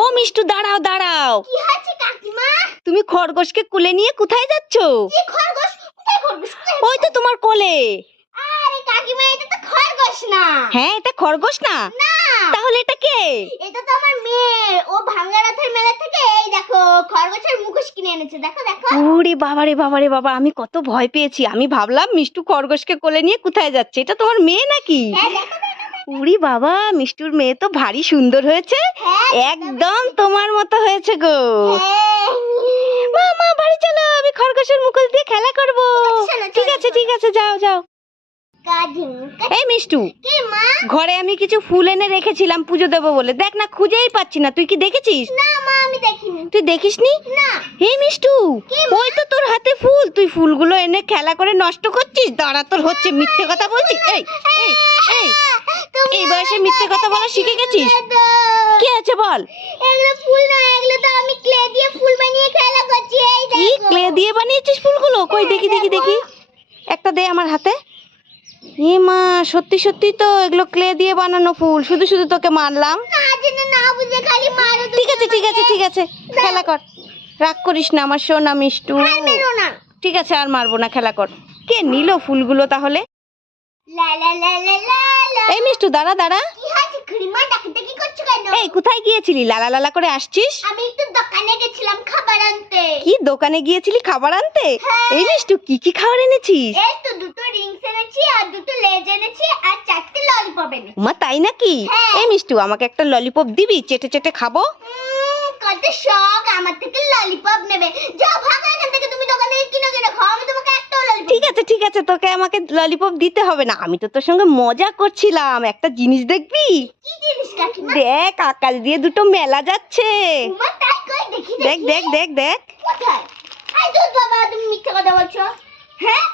ও মিষ্টু দাঁড়াও দাঁড়াও। কি হচ্ছে কাকিমা? তুমি খরগোশকে কুলে নিয়ে কোথায় যাচ্ছ? কি খরগোশ? কোথায় খরগোশ? ওই তো তোমার কোলে। আরে কাকিমা এটা তো খরগোশ না। হ্যাঁ এটা খরগোশ না? না। তাহলে এটা কে? এটা তো আমার মেয়ে। ও ভাঙ্গা রাতের মেলা থেকে এই দেখো খরগোশের মুখোশ কিনে এনেছে। দেখো দেখো। ওরে বাবারে বাবারে বাবা আমি কত ভয় পেয়েছি। আমি ভাবলাম মিষ্টু খরগোশকে কোলে নিয়ে কোথায় যাচ্ছে। এটা তোমার মেয়ে নাকি? হ্যাঁ দেখো উরি বাবা মিষ্টুর মেয়ে তো ভারী সুন্দর হয়েছে। হ্যাঁ একদম তোমার মতো হয়েছে গো। হ্যাঁ। মা মা বাড়ি চলো আমি খরগোশের মুখোশ দিয়ে খেলা করব। ঠিক আছে ঠিক আছে যাও যাও। এই মিষ্টু কি মা? ঘরে আমি কিছু ফুল এনে রেখেছিলাম পুজো দেবো বলে। দেখ না খুঁজেই পাচ্ছি না। তুই কি দেখেছিস? না মা আমি দেখিনি। তুই দেখিসনি? না। হে মিষ্টু ওই তো তোর হাতে ফুল। তুই ফুলগুলো এনে খেলা করে নষ্ট করছিস? দাঁড়া তোর হচ্ছে মিথ্যে কথা বলছিস? এই এই এই। এই বয়সে মিথ্যে কথা বলা শিখে গেছিস। কি আছে বল? এগুলো ফুল না এগুলো তো আমি ক্লে দিয়ে ফুল বানিয়ে খেলা করছি এই কি? দেখো। ক্লে দিয়ে বানিয়েছিস ফুলগুলো? কই হ্যাঁ, দেখি দেখি। দেখি। একটা দে আমার হাতে। এ মা সত্যি সত্যি তো এগুলো ক্লে দিয়ে বানানো ফুল। শুধু শুধু তোকে মারলাম। না জেনে না বুঝে খালি মারো ঠিক আছে ঠিক আছে ঠিক আছে। খেলা কর। রাগ করিস না আমার সোনা মিষ্টু। আর মেরো না। ঠিক আছে আর মারবো না। খেলা কর। কে নিল ফুলগুলো তাহলে? লা লা লা লা। এই মিষ্টু দাঁড়া দাঁড়া। এই কোথায় গিয়েছিলি? লালা লালা করে আসছিস? আমি একটু দোকানে গেছিলাম খাবার আনতে। কি দোকানে গিয়েছিলি খাবার আনতে? হ্যাঁ। এই মিষ্টু কি কি খাবার এনেছিস? এই তো দুটো রিংস এনেছি আর দুটো লেজ এনেছি আর চারটে ললিপপ এনেছি। মা তাই নাকি? হ্যাঁ। এই মিষ্টু আমাকে একটা ললিপপ দিবি চেটে চেটে খাব? কত শখ আমার থেকে ললিপপ নেবে। যাও ভাগো এখান থেকে তুমি দোকানে কিনে কিনে খাও আমি তোমাকে একটাও ললিপপ ঠিক আছে ঠিক আছে তোকে আমাকে ললিপপ দিতে হবে না। আমি তো তোর সঙ্গে মজা করছিলাম। একটা জিনিস দেখবি? কি জিনিস কাকিমা? দেখ আকাশ দিয়ে দুটো মেলা যাচ্ছে। তোমার তাই কই? দেখি দেখ। দেখ দেখ দেখ কোথায়? আই দুধ বাবা তুমি মিথ্যে কথা বলছো। হ্যাঁ?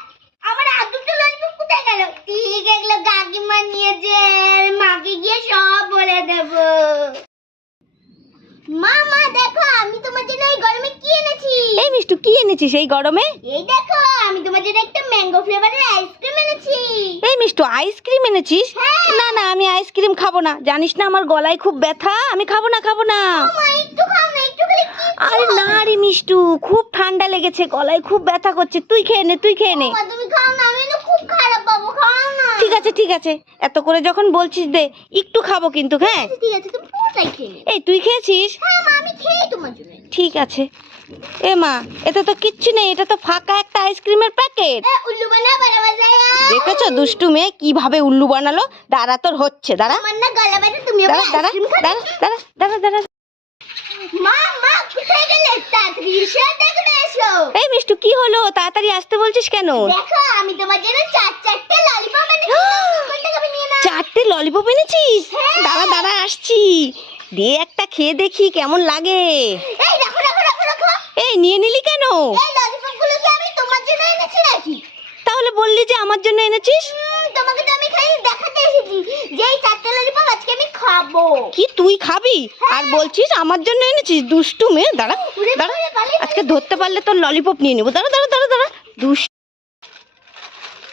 আমার আর দুটো ললিপপ কোথায় গেল ঠিক এগুলো কাকিমা নিয়েছে মাকে গিয়ে সব বলে দেব মা মা দেখো আমি তোমার জন্য এই গরমে কি এনেছি? এই মিষ্টু কি এনেছিস এই গরমে? এই দেখো আমি তোমার জন্য একটা ম্যাঙ্গো ফ্লেভারের আইসক্রিম এনেছি। এই মিষ্টু আইসক্রিম এনেছিস? হ্যাঁ। না না আমি আইসক্রিম খাব না। জানিস না আমার গলায় খুব ব্যথা? আমি খাব না খাব না। মা একটু খাও না একটু খেলে কি আরে না রে মিষ্টু খুব ঠান্ডা লেগেছে গলায় খুব ব্যথা করছে। তুই খেয়ে নে তুই খেয়ে নে। তুমি খাও না আমি খুব খারাপ পাবো খাও না। ঠিক আছে ঠিক আছে। এত করে যখন বলছিস দে একটু খাব কিন্তু হ্যাঁ? ঠিক আছে খেয়ে এই তুই খেয়েছিস? হ্যাঁ মা আমি খেয়ে তোমার জন্য ঠিক আছে। এ মা এতে তো কিচ্ছু নেই এটা তো ফাঁকা একটা আইসক্রিমের প্যাকেট। উল্লু দেখেছ দুষ্টু মেয়ে কীভাবে উল্লু বানালো? দাঁড়া তোর হচ্ছে দাঁড়া। দাঁড়া দাঁড়া দাঁড়া দাঁড়া এই মিষ্টু কি হলো? তাড়াতাড়ি আসতে বলছিস কেন? দেখো আমি তোমার জন্য চার চারটে ললিপপ চারটে ললিপপ এনেছিস? হ্যাঁ। দাঁড়া দাঁড়া আসছি। দিয়ে একটা খেয়ে দেখি কেমন লাগে। এই নিয়ে নিলি কেন? এই ললিপপগুলো কি আমি তোমার জন্য এনেছি নাকি? তাহলে বললি যে আমার জন্য এনেছিস? তোমাকে তো আমি খালি দেখাতে এসেছি। যে এই চারটে ললিপপ আজকে আমি খাব। কি তুই খাবি? আর বলছিস আমার জন্য এনেছিস? দুষ্টু মেয়ে দাঁড়া দাঁড়া। আজকে ধরতে পারলে তোর ললিপপ নিয়ে নেব। দাঁড়া দাঁড়া দাঁড়া দাঁড়া। দুষ্টু।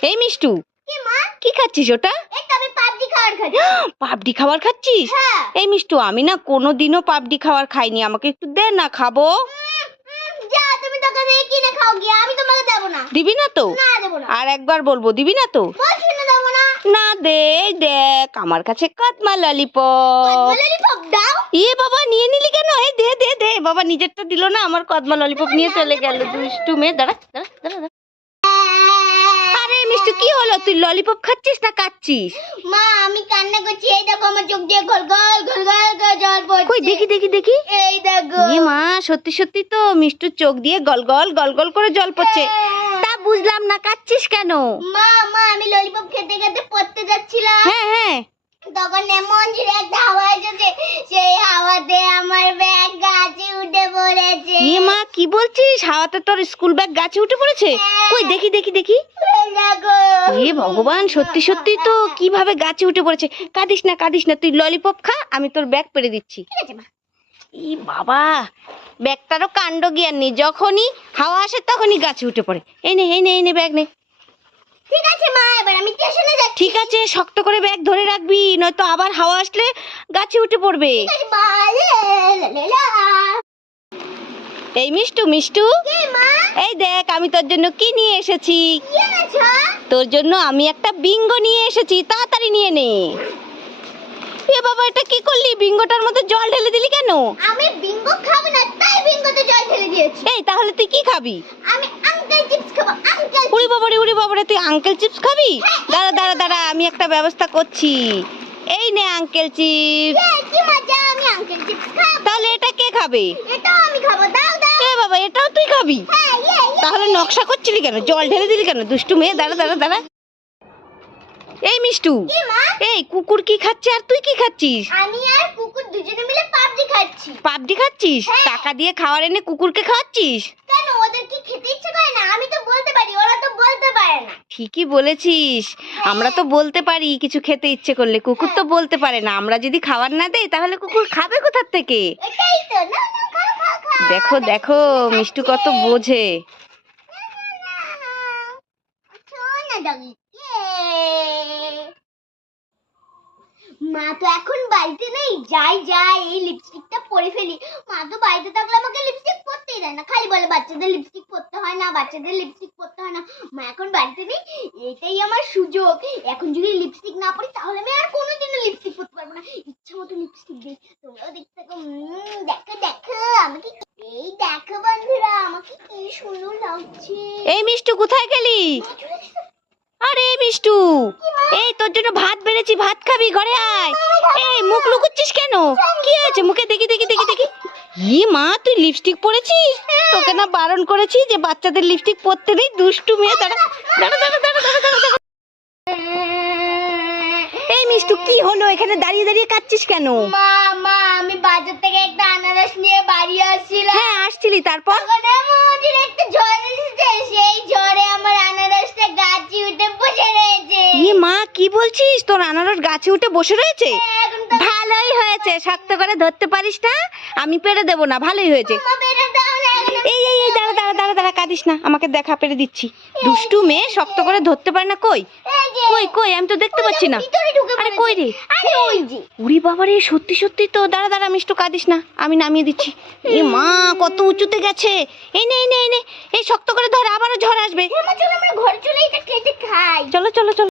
এই মিষ্টু কি খাচ্ছিস ওটা? পাপডি খাবার খাচ্ছিস? হ্যাঁ। এই মিষ্টু আমি না কোনোদিনও পাপডি খাবার খাইনি। আমাকে একটু দে না খাব। দেবো না। দিবি না তো? না দেবো না। আর একবার বলব দিবি না তো? না দেবো না? না দে দেখ আমার কাছে কদমা ললিপপ ললিপপ দাও। এ বাবা নিয়ে নিলি কেন? এই দে দে দে। বাবা নিজেরটা দিল না আমার কদমা ললিপপ নিয়ে চলে গেল। দুষ্টু মেয়ে দাঁড়া দাঁড়া দাঁড়া। হলো? তুই ললিপপ খাচ্ছিস না কাচ্ছিস? মা আমি কান্না করছি। এই দেখো আমার চোখ দিয়ে গল গল গল গল জল কই পড়ছে দেখি দেখি দেখি। এই দেখো। এ মা সত্যি সত্যি তো মিষ্টুর চোখ দিয়ে গলগল গলগল করে জল পড়ছে। তা বুঝলাম না কাচ্ছিস কেন? মা মা আমি ললিপপ খেতে খেতে পড়তে যাচ্ছিলাম। হ্যাঁ হ্যাঁ। তখন এমন ঝিরে একটা হাওয়া এসেছে সেই হাওয়াতে আমার ব্যাগ গাছে উঠে পড়েছে। এ মা কি বলছিস হাওয়াতে তোর স্কুল ব্যাগ গাছে উঠে পড়েছে কই দেখি দেখি দেখি এ ভগবান সত্যি সত্যি তো কীভাবে গাছে উঠে পড়েছে কাঁদিস না কাঁদিস না তুই ললিপপ খা আমি তোর ব্যাগ পেরে দিচ্ছি ই বাবা ব্যাগটারও কাণ্ড জ্ঞান নেই যখনই হাওয়া আসে তখনই গাছে উঠে পড়ে এই নে এই নে এই নে ব্যাগ নে ঠিক আছে মা এবার আমি স্টেশনে যাচ্ছি ঠিক আছে শক্ত করে ব্যাগ ধরে রাখবি নয়তো আবার হাওয়া আসলে গাছে উঠে পড়বে ঠিক আছে মা লে, লে, লে, লা। এই মিষ্টু মিষ্টু। এই দেখ আমি তোর জন্য কি নিয়ে এসেছি? তোর জন্য আমি একটা বিঙ্গো নিয়ে এসেছি তাড়াতাড়ি নিয়ে নে। এ বাবা এটা কি করলি? বিঙ্গোটার মধ্যে জল ঢেলে দিলি কেন? আমি বিঙ্গো খাব না তাই বিঙ্গোতে জল ঢেলে দিয়েছি। এই তাহলে তুই কি খাবি? আমি আঙ্কেল চিপস খাব আঙ্কেল উড়ি বাবারে উড়ি বাবারে তুই আঙ্কেল চিপস খাবি? দাঁড়া দাঁড়া দাঁড়া আমি একটা ব্যবস্থা করছি। এই নে আঙ্কেল চিপস কি মজা আমি আঙ্কেল চিপস খাব। তাহলে এটা কে খাব দাও দাও এ বাবা এটাও তুই খাবি? তাহলে নকশা করছিলি কেন? জল ঢেলে দিলি কেন? দুষ্টু মেয়ে দাঁড়া দাঁড়া দাঁড়া। এই মিষ্টু এই কুকুর কি খাচ্ছে আর তুই কি খাচ্ছিস? আমি আর কুকুর দুজনে মিলে পাবজি খাচ্ছি। পাবজি খাচ্ছিস? হ্যাঁ। টাকা দিয়ে খাওয়ার এনে কুকুরকে খাওয়াচ্ছিস? কেন? ওদের কি খেতে ইচ্ছে করে না? আমি তো বলতে পারি ওরা তো বলতে পারে না। ঠিকই বলেছিস। আমরা তো বলতে পারি কিছু খেতে ইচ্ছে করলে। কুকুর তো বলতে পারে না। আমরা যদি খাবার না দেই তাহলে কুকুর খাবে কোথার থেকে? এটাই তো না? দেখো দেখো, মিষ্টু কত বোঝে। মা তো এখন বাড়িতে নেই। যাই যাই, এই লিপস্টিকটা পরে ফেলি। মা তো বাড়িতে থাকলে আমাকে লিপস্টিক পরতেই দেয় না। খালি বলে, বাচ্চাদের লিপস্টিক পরতে হয় না, বাচ্চাদের লিপস্টিক পরতে হয় না। মা এখন বাড়িতে নেই, এটাই আমার সুযোগ। এখন যদি লিপস্টিক না পরি, তাহলে আমি আর কোনোদিনও লিপস্টিক পরতে পারব না। ইচ্ছা মতো লিপস্টিক দিই। তোমরাও দেখতে থাকো উম, দেখো দেখো আমাকে কি- এই দেখো বন্ধুরা আমাকে কি সুন্দর লাগছে। এই মিষ্টু কোথায় গেলি? আরে মিষ্টু এই তোর জন্য ভাত বেড়েছি ভাত খাবি ঘরে আয়। এই মুখ লুকুচ্ছিস কেন? কি হয়েছে? মুখে দেখি দেখি দেখি দেখি। ই মা তুই লিপস্টিক পরেছিস? তোকে না বারণ করেছি যে বাচ্চাদের লিপস্টিক পরতে নেই দুষ্টু মেয়ে দাঁড়া দাঁড়া দাঁড়া দাঁড়া দাঁড়া দাঁড়া। এই মিষ্টু কি হলো? এখানে দাঁড়িয়ে দাঁড়িয়ে কাচ্ছিস কেন? মা আমি বাজার থেকে একটা আনারস নিয়ে বাড়ি আসছিলাম। হ্যাঁ আসছিলি তারপর? আমাদের একটা ঝড় এসেছে সেই ঝড়ে আমার আনারসটা গাছে উঠে বসে রয়েছে। ই মা কি বলছিস? তোর আনারস গাছে উঠে বসে রয়েছে? ভালোই হয়েছে শক্ত করে ধরতে পারিস না? আমি পেরে দেব না ভালোই হয়েছে। মা বেরো দাও না। এই এই এই দাঁড়া দাঁড়া দাঁড়া দাঁড়া কাঁদিস না। আমাকে দেখা পেরে দিচ্ছি। দুষ্টু মেয়ে শক্ত করে ধরতে পারে না কই? কই কই আমি তো দেখতে পাচ্ছি না। আরে কই রে? আরে ওই যে। উড়ি বাবারে সত্যি সত্যি তো দাঁড়া দাঁড়া মিষ্টু কাঁদিস না। আমি নামিয়ে দিচ্ছি। এ মা কত উঁচুতে গেছে। এই নে এই নে এই নে। এই শক্ত করে ধর আবারও ঝড় আসবে। চলো আমরা ঘরে চলে এটা কেটে খাই। চলো চলো চলো।